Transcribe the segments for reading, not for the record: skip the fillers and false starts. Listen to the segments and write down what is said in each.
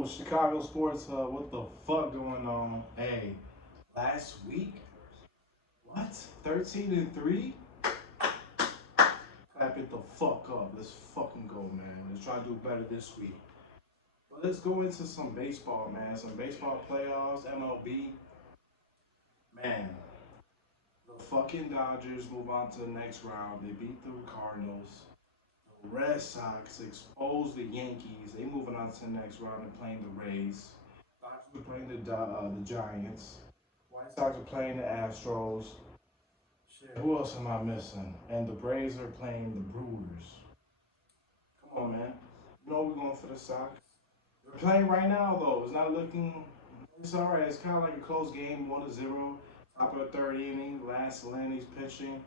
Oh, Chicago sports. What the fuck going on? Hey, last week, what? 13-3. Clap it the fuck up. Let's fucking go, man. Let's try to do better this week. But let's go into some baseball, man. Some baseball playoffs, MLB. Man, the fucking Dodgers move on to the next round. They beat the Cardinals. The Red Sox expose the Yankees. They moving on to the next round and playing the Rays. Dodgers are playing the Giants. White Sox are playing the Astros. Shit, who else am I missing? And the Braves are playing the Brewers. Come on, man. You know we're going for the Sox. They're playing right now, though. It's not looking. It's all right. It's kind of like a close game, 1-0. Top of the third inning. Last Lanny's pitching.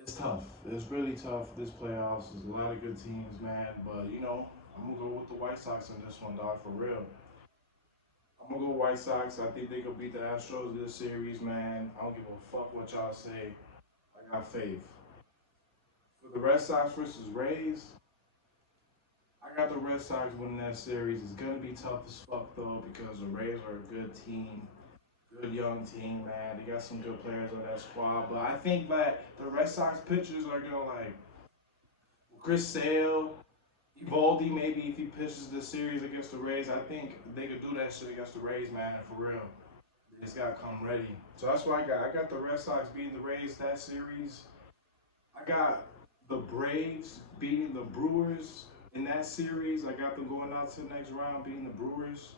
It's tough. It's really tough. This playoffs. There's a lot of good teams, man. But I'm gonna go with the White Sox in this one, dog. For real. I'm gonna go White Sox. I think they could beat the Astros this series, man. I don't give a fuck what y'all say. I got faith. For the Red Sox versus Rays, I got the Red Sox winning that series. It's gonna be tough as fuck though because the Rays are a good team, good young team, man. They got some good players on that squad, but I think that the Red Sox pitchers are gonna like Chris Sale, Evaldi, maybe if he pitches the series against the Rays, I think they could do that shit against the Rays, man, for real. They just gotta come ready. So that's what I got. I got the Red Sox beating the Rays that series. I got the Braves beating the Brewers in that series. I got them going out to the next round beating the Brewers.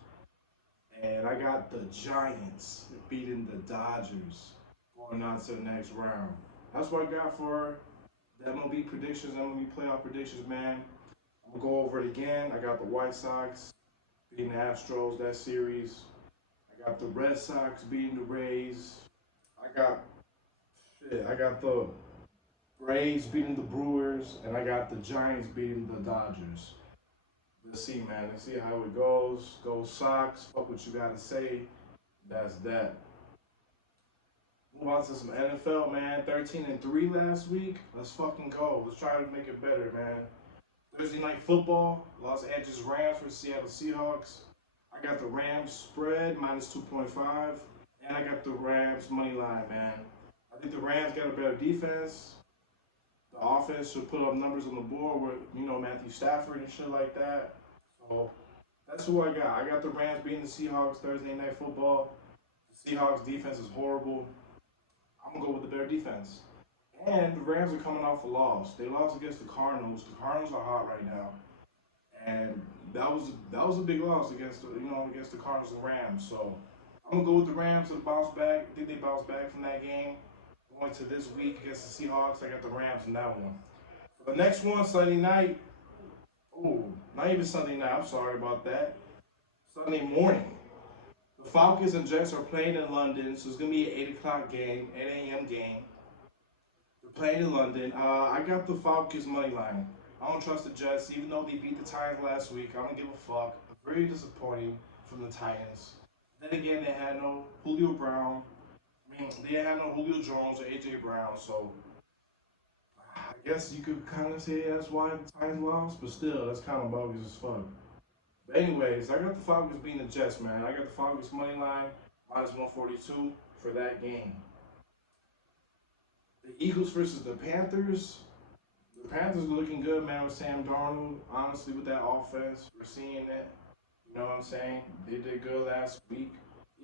And I got the Giants beating the Dodgers going on to the next round. That's what I got for the MLB predictions, MLB playoff predictions, man. I'm gonna go over it again. I got the White Sox beating the Astros that series. I got the Red Sox beating the Rays. I got the Braves beating the Brewers, and I got the Giants beating the Dodgers. Let's see, man. Let's see how it goes. Go Sox. Fuck what you gotta say. That's that. Move on to some NFL, man. 13-3 last week. Let's fucking go. Let's try to make it better, man. Thursday night football, Los Angeles Rams versus Seattle Seahawks. I got the Rams spread minus 2.5, and I got the Rams money line, man. I think the Rams got a better defense. The offense should put up numbers on the board with Matthew Stafford and shit like that. So that's who I got. I got the Rams beating the Seahawks Thursday night football. The Seahawks defense is horrible. I'm gonna go with the better defense. And the Rams are coming off a loss. They lost against the Cardinals. The Cardinals are hot right now, and that was a big loss against against the Cardinals and Rams. So I'm gonna go with the Rams to bounce back. I think they bounce back from that game. Going to this week against the Seahawks, I got the Rams in that one. For the next one, Sunday night. Oh, not even Sunday night. I'm sorry about that. Sunday morning. The Falcons and Jets are playing in London, so it's gonna be an 8 o'clock game, 8 a.m. game. Playing in London. I got the Falcons money line. I don't trust the Jets, even though they beat the Titans last week. I don't give a fuck. Very disappointing from the Titans. Then again, they had no Julio Brown. They had no Julio Jones or AJ Brown, so I guess you could kind of say that's why the Titans lost. But still, that's kind of bogus as fuck. But anyways, I got the Falcons beating the Jets, man. I got the Falcons money line minus 142 for that game. The Eagles versus the Panthers. The Panthers are looking good, man, with Sam Darnold. Honestly, with that offense, we're seeing it. You know what I'm saying? They did good last week.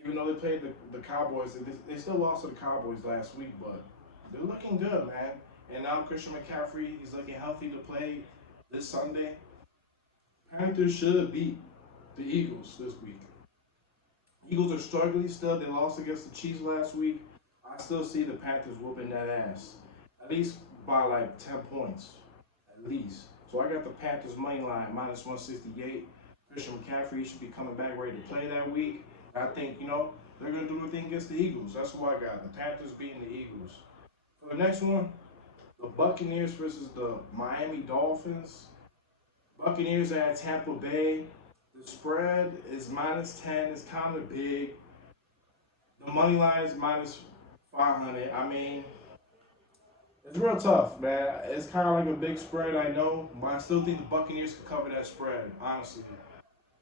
Even though they played the Cowboys, they still lost to the Cowboys last week, but they're looking good, man. And now Christian McCaffrey, he's looking healthy to play this Sunday. Panthers should beat the Eagles this week. Eagles are struggling still. They lost against the Chiefs last week. I still see the Panthers whooping that ass. At least by like 10 points. At least. So I got the Panthers money line minus 168. Christian McCaffrey should be coming back ready to play that week. I think, they're going to do the thing against the Eagles. That's who I got. The Panthers beating the Eagles. For the next one, the Buccaneers versus the Miami Dolphins. Buccaneers are at Tampa Bay. The spread is minus 10. It's kind of big. The money line is minus 500. It's real tough, man. It's kind of like a big spread, I know, but I still think the Buccaneers can cover that spread, honestly.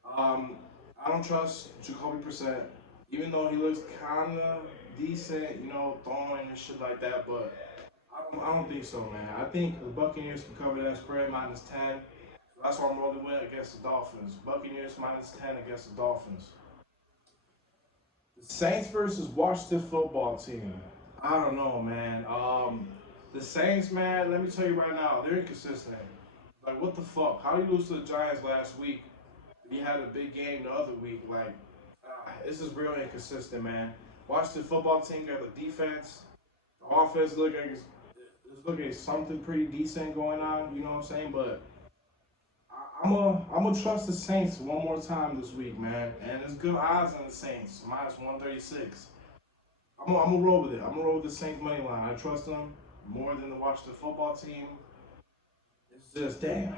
Um, I don't trust Jacoby Brissett, even though he looks kind of decent, throwing and shit like that. But I don't think so, man. I think the Buccaneers can cover that spread -10. That's why I'm rolling with against the Dolphins. Buccaneers -10 against the Dolphins. The Saints versus Washington football team. I don't know, man. The Saints, man. Let me tell you right now, they're inconsistent. Like, what the fuck? How do you lose to the Giants last week? You had a big game the other week. Like, this is real inconsistent, man. Washington football team got the defense. The offense it's looking at something pretty decent going on. You know what I'm saying? But I'm gonna trust the Saints one more time this week, man. And there's good odds on the Saints, -136. I'm gonna roll with it. I'm gonna roll with the Saints money line. I trust them more than the Washington football team. It's just damn.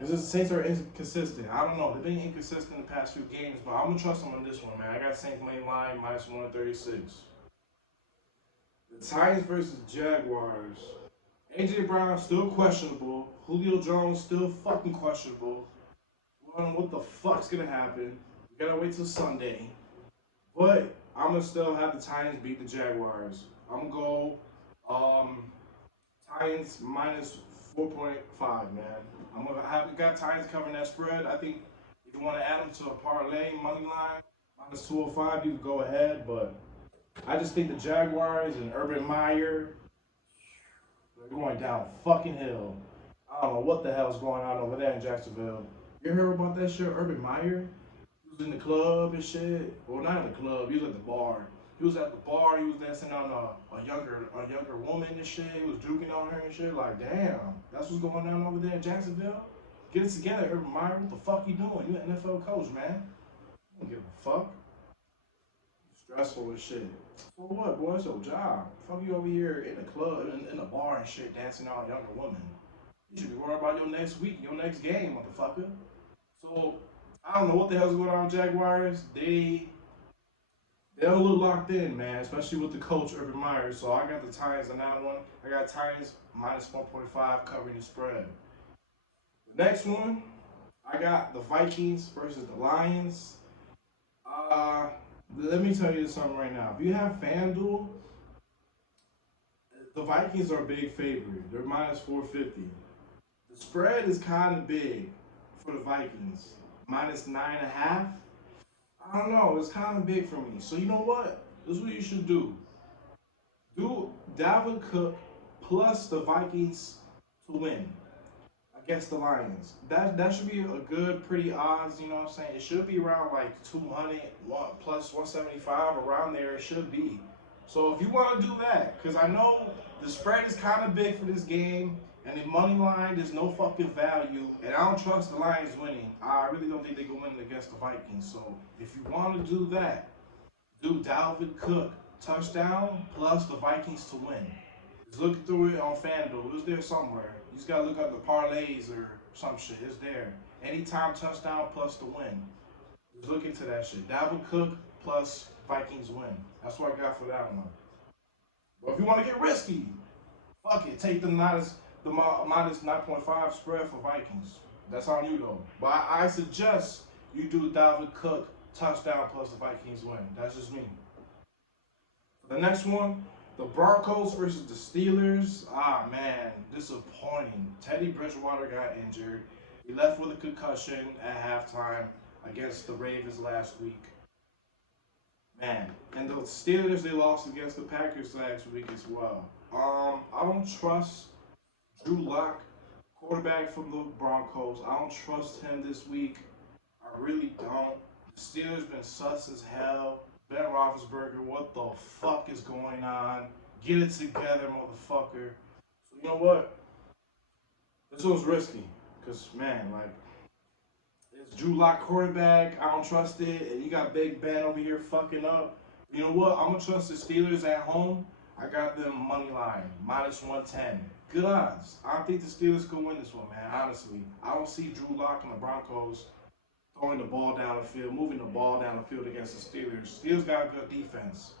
It's just the Saints are inconsistent. I don't know. They've been inconsistent in the past few games, but I'm gonna trust them on this one, man. I got Saints money line -136. The Titans versus Jaguars. AJ Brown still questionable. Julio Jones still fucking questionable. We don't know what the fuck's gonna happen. We gotta wait till Sunday. But I'm gonna still have the Titans beat the Jaguars. I'm gonna go Titans -4.5, man. I'm gonna have got Titans covering that spread. I think if you want to add them to a parlay money line -205, you can go ahead. But I just think the Jaguars and Urban Meyer they're going down fucking hill. I don't know what the hell's going on over there in Jacksonville. You heard about that shit, Urban Meyer? He was in the club and shit. Well, not in the club. He was at the bar. He was at the bar. He was dancing on a younger woman and shit. He was juking on her and shit. Like, damn, that's what's going on over there in Jacksonville. Get it together, Urban Meyer. What the fuck you doing? You an NFL coach, man. You don't give a fuck. Stressful and shit. For what, boy? It's your job. Fuck you over here in the club, in the bar and shit, dancing on younger women. You should be worried about your next week, your next game, motherfucker. So I don't know what the hell's going on with Jaguars. They don't look locked in, man, especially with the coach Urban Meyer. So I got the Titans on that one. I got Titans -1.5 covering the spread. The next one, I got the Vikings versus the Lions. Uh, Let me tell you something right now. If you have FanDuel, the Vikings are a big favorite. They're -450. The spread is kind of big for the Vikings, -9.5. I don't know. It's kind of big for me. So you know what? This is what you should do. Do Dalvin Cook plus the Vikings to win against the Lions. That should be a good, pretty odds. You know what I'm saying? It should be around like 200, plus 175 around there. It should be. So if you want to do that, because I know the spread is kind of big for this game, and the money line there's no fucking value, and I don't trust the Lions winning. I really don't think they can win against the Vikings. So if you want to do that, do Dalvin Cook touchdown plus the Vikings to win. Just look through it on FanDuel. It's there somewhere. You just gotta look up the parlays or some shit. It's there. Anytime touchdown plus the win. Just look into that shit. Dalvin Cook plus Vikings win. That's what I got for that one. But if you want to get risky, fuck it. Take the minus 9.5 spread for Vikings. That's on you though. But I suggest you do Dalvin Cook touchdown plus the Vikings win. That's just me. The next one, the Broncos versus the Steelers. Ah, man, disappointing. Teddy Bridgewater got injured. He left with a concussion at halftime against the Ravens last week. Man, and the Steelers, they lost against the Packers last week as well. I don't trust Drew Lock, quarterback from the Broncos. I don't trust him this week. I really don't. The Steelers been sus as hell. Ben Roethlisberger, what the fuck is going on? Get it together, motherfucker. So you know what? This was risky, cause man, like it's Drew Lock quarterback. I don't trust it, and you got Big Ben over here fucking up. You know what? I'm gonna trust the Steelers at home. I got them money line -110. Good odds. I don't think the Steelers could win this one, man. Honestly, I don't see Drew Lock and the Broncos throwing the ball down the field, moving the ball down the field against the Steelers. Steelers got good defense.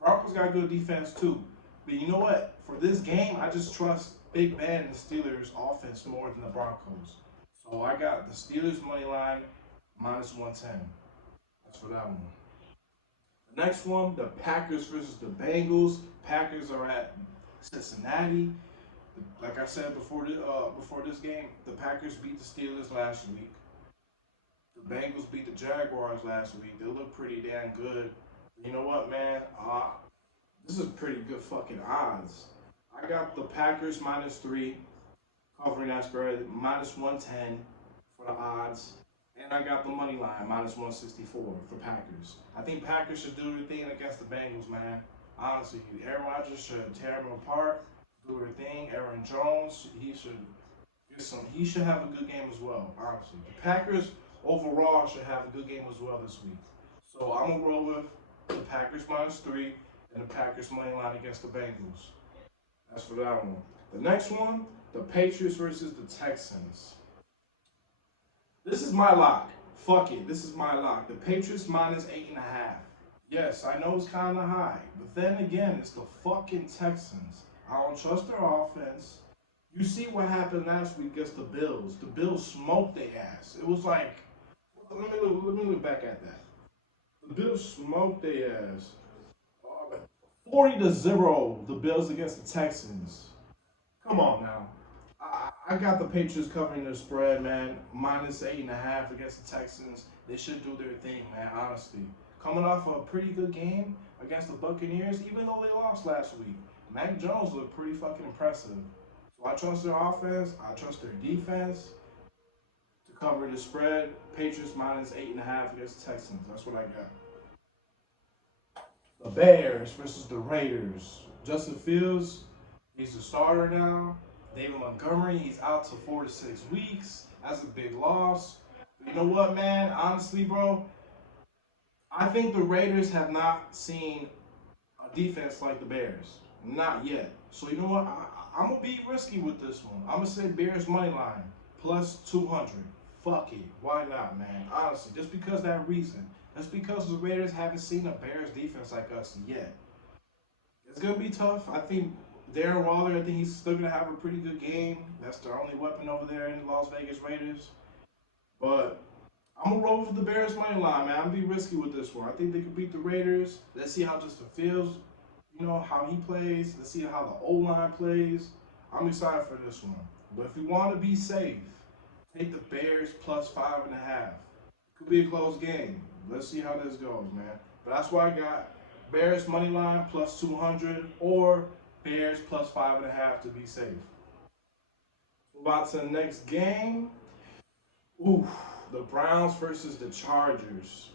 Broncos got good defense too. But you know what? For this game, I just trust Big Ben and the Steelers offense more than the Broncos. So I got the Steelers money line minus 110. That's for that one. The next one, the Packers versus the Bengals. Packers are at Cincinnati. Like I said before this game, the Packers beat the Steelers last week. The Bengals beat the Jaguars last week. They look pretty damn good. You know what, man? This is pretty good fucking odds. I got the Packers -3 covering that spread, -110 for the odds. And I got the money line, -164 for Packers. I think Packers should do their thing against the Bengals, man. Honestly, Aaron Rodgers should tear them apart, do their thing. Aaron Jones, he should get some. He should have a good game as well. Honestly, the Packers overall should have a good game as well this week. So I'm gonna roll with the Packers -3 and the Packers money line against the Bengals. That's for that one. The next one, the Patriots versus the Texans. This is my lock. Fuck it. This is my lock. The Patriots -8.5. Yes, I know it's kind of high. But then again, it's the fucking Texans. I don't trust their offense. You see what happened last week against the Bills. The Bills smoked their ass. It was like, let me look back at that. The Bills smoked their ass. 40-0, the Bills against the Texans. Come on now. I got the Patriots covering their spread, man. -8.5 against the Texans. They should do their thing, man, honestly. Coming off a pretty good game against the Buccaneers, even though they lost last week. Mac Jones looked pretty fucking impressive. So I trust their offense. I trust their defense to cover the spread. Patriots -8.5 against the Texans. That's what I got. The Bears versus the Raiders. Justin Fields, he's the starter now. David Montgomery, he's out to 4 to 6 weeks. That's a big loss. But you know what, man? Honestly, bro, I think the Raiders have not seen a defense like the Bears. Not yet. So you know what? I'm going to be risky with this one. I'm going to say Bears money line +200. Fuck it. Why not, man? Honestly, just because that reason. That's because the Raiders haven't seen a Bears defense like us yet. It's going to be tough. I think Darren Waller, I think he's still going to have a pretty good game. That's their only weapon over there in the Las Vegas Raiders. But I'm going to roll with the Bears money line, man. I'm going to be risky with this one. I think they could beat the Raiders. Let's see how Justin Fields, you know, how he plays. Let's see how the O-line plays. I'm excited for this one. But if you want to be safe, take the Bears +5.5. Could be a close game. Let's see how this goes, man. But that's why I got Bears money line +200 or Bears +5.5 to be safe. Move on to the next game. Ooh, the Browns versus the Chargers.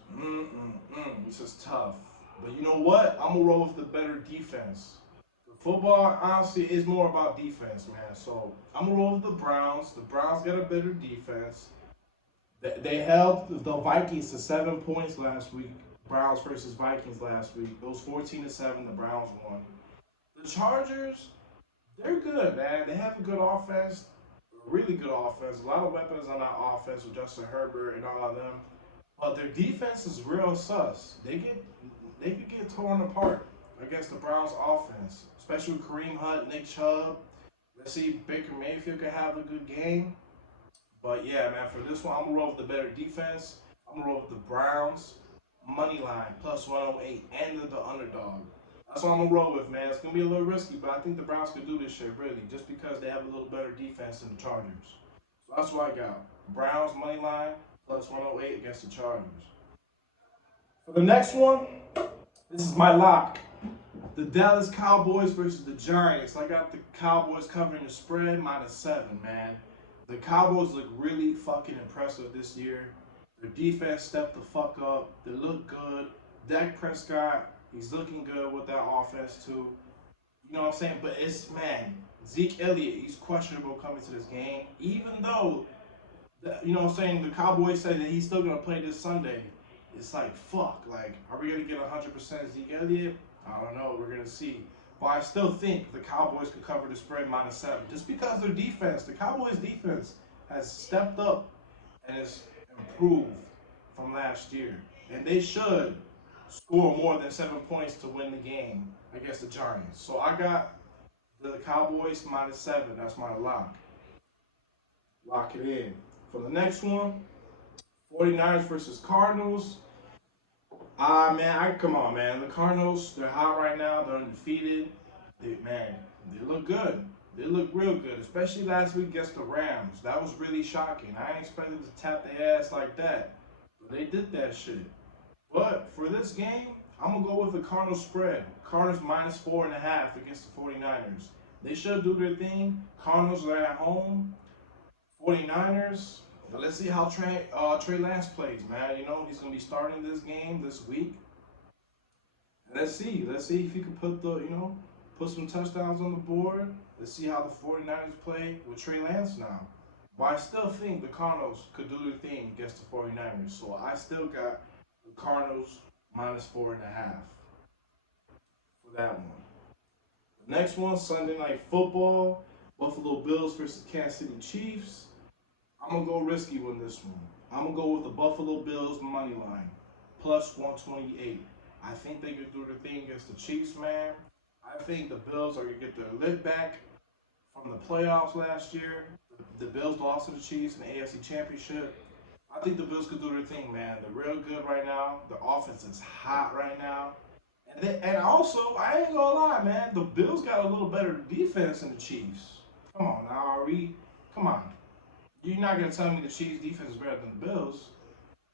This is tough. But you know what? I'm going to roll with the better defense. The football, honestly, is more about defense, man. So I'm going to roll with the Browns. The Browns got a better defense. They held the Vikings to 7 points last week. Browns versus Vikings last week. It was 14-7. The Browns won. The Chargers, they're good, man. They have a good offense, a really good offense. A lot of weapons on that offense with Justin Herbert and all of them. But their defense is real sus. They could get torn apart against the Browns offense, especially with Kareem Hunt, Nick Chubb. Let's see if Baker Mayfield can have a good game. But yeah, man, for this one, I'm going to roll with the better defense. I'm going to roll with the Browns money line +108 and the underdog. That's what I'm going to roll with, man. It's going to be a little risky, but I think the Browns can do this shit, really, just because they have a little better defense than the Chargers. So that's what I got. Browns money line +108 against the Chargers. For the next one, this is my lock. The Dallas Cowboys versus the Giants. I got the Cowboys covering the spread -7, man. The Cowboys look really fucking impressive this year. Their defense stepped the fuck up. They look good. Dak Prescott, he's looking good with that offense too. You know what I'm saying? But it's, man, Zeke Elliott, he's questionable coming to this game. Even though, you know what I'm saying, the Cowboys say that he's still going to play this Sunday. It's like, fuck. Like, are we going to get 100% Zeke Elliott? I don't know. We're going to see. But I still think the Cowboys could cover the spread -7. Just because their defense, the Cowboys' defense, has stepped up and has improved from last year. And they should score more than 7 points to win the game against the Giants. So I got the Cowboys -7. That's my lock. Lock it in. For the next one, 49ers versus Cardinals. Man, come on, man. The Cardinals, they're hot right now. They're undefeated. Man, they look good. They look real good, especially last week against the Rams. That was really shocking. I ain't expected to tap their ass like that, but they did that shit. But for this game, I'm gonna go with the Cardinals spread. Cardinals -4.5 against the 49ers. They should do their thing. Cardinals are at home. 49ers. But let's see how Trey Lance plays, man. You know, he's going to be starting this game this week. And let's see. Let's see if he can put some touchdowns on the board. Let's see how the 49ers play with Trey Lance now. But I still think the Cardinals could do their thing against the 49ers. So I still got the Cardinals -4.5 for that one. The next one, Sunday Night Football. Buffalo Bills versus Kansas City Chiefs. I'm going to go risky with this one. I'm going to go with the Buffalo Bills money line, +128. I think they could do their thing against the Chiefs, man. I think the Bills are going to get their lift back from the playoffs last year. The Bills lost to the Chiefs in the AFC Championship. I think the Bills could do their thing, man. They're real good right now. The offense is hot right now. And also, I ain't going to lie, man. The Bills got a little better defense than the Chiefs. Come on now, are we? Come on. You're not going to tell me the Chiefs' defense is better than the Bills.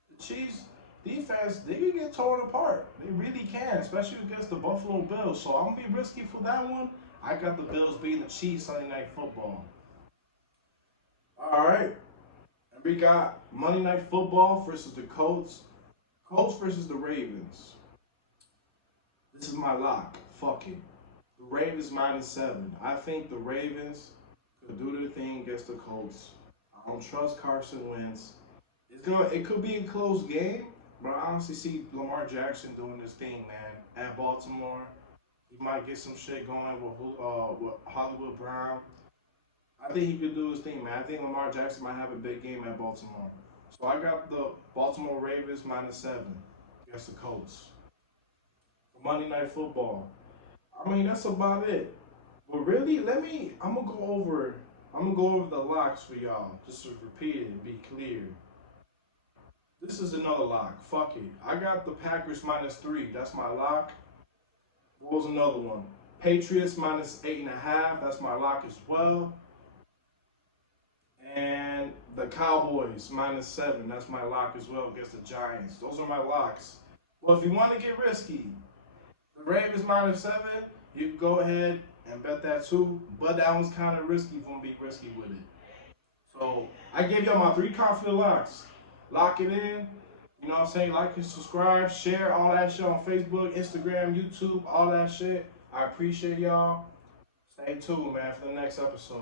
The Chiefs' defense, they can get torn apart. They really can, especially against the Buffalo Bills. So I'm going to be risky for that one. I got the Bills beating the Chiefs Sunday Night Football. All right. And we got Monday Night Football versus the Colts. Colts versus the Ravens. This is my lock. Fuck it. The Ravens -7. I think the Ravens could do their thing against the Colts. I don't trust Carson Wentz. It could be a close game, but I honestly see Lamar Jackson doing this thing, man. At Baltimore, he might get some shit going with Hollywood Brown. I think he could do his thing, man. I think Lamar Jackson might have a big game at Baltimore. So I got the Baltimore Ravens -7 against the Colts. For Monday Night Football. I mean, that's about it. But really, I'm gonna go over the locks for y'all, just to repeat it and be clear. This is another lock. Fuck it. I got the Packers -3. That's my lock. What was another one? Patriots -8.5. That's my lock as well. And the Cowboys -7. That's my lock as well against the Giants. Those are my locks. Well, if you want to get risky, the Ravens -7, you can go ahead and bet that too. But that one's kind of risky if you want to be risky with it. So I gave y'all my 3 confident locks. Lock it in. You know what I'm saying? Like and subscribe, share all that shit on Facebook, Instagram, YouTube, all that shit. I appreciate y'all. Stay tuned, man, for the next episode.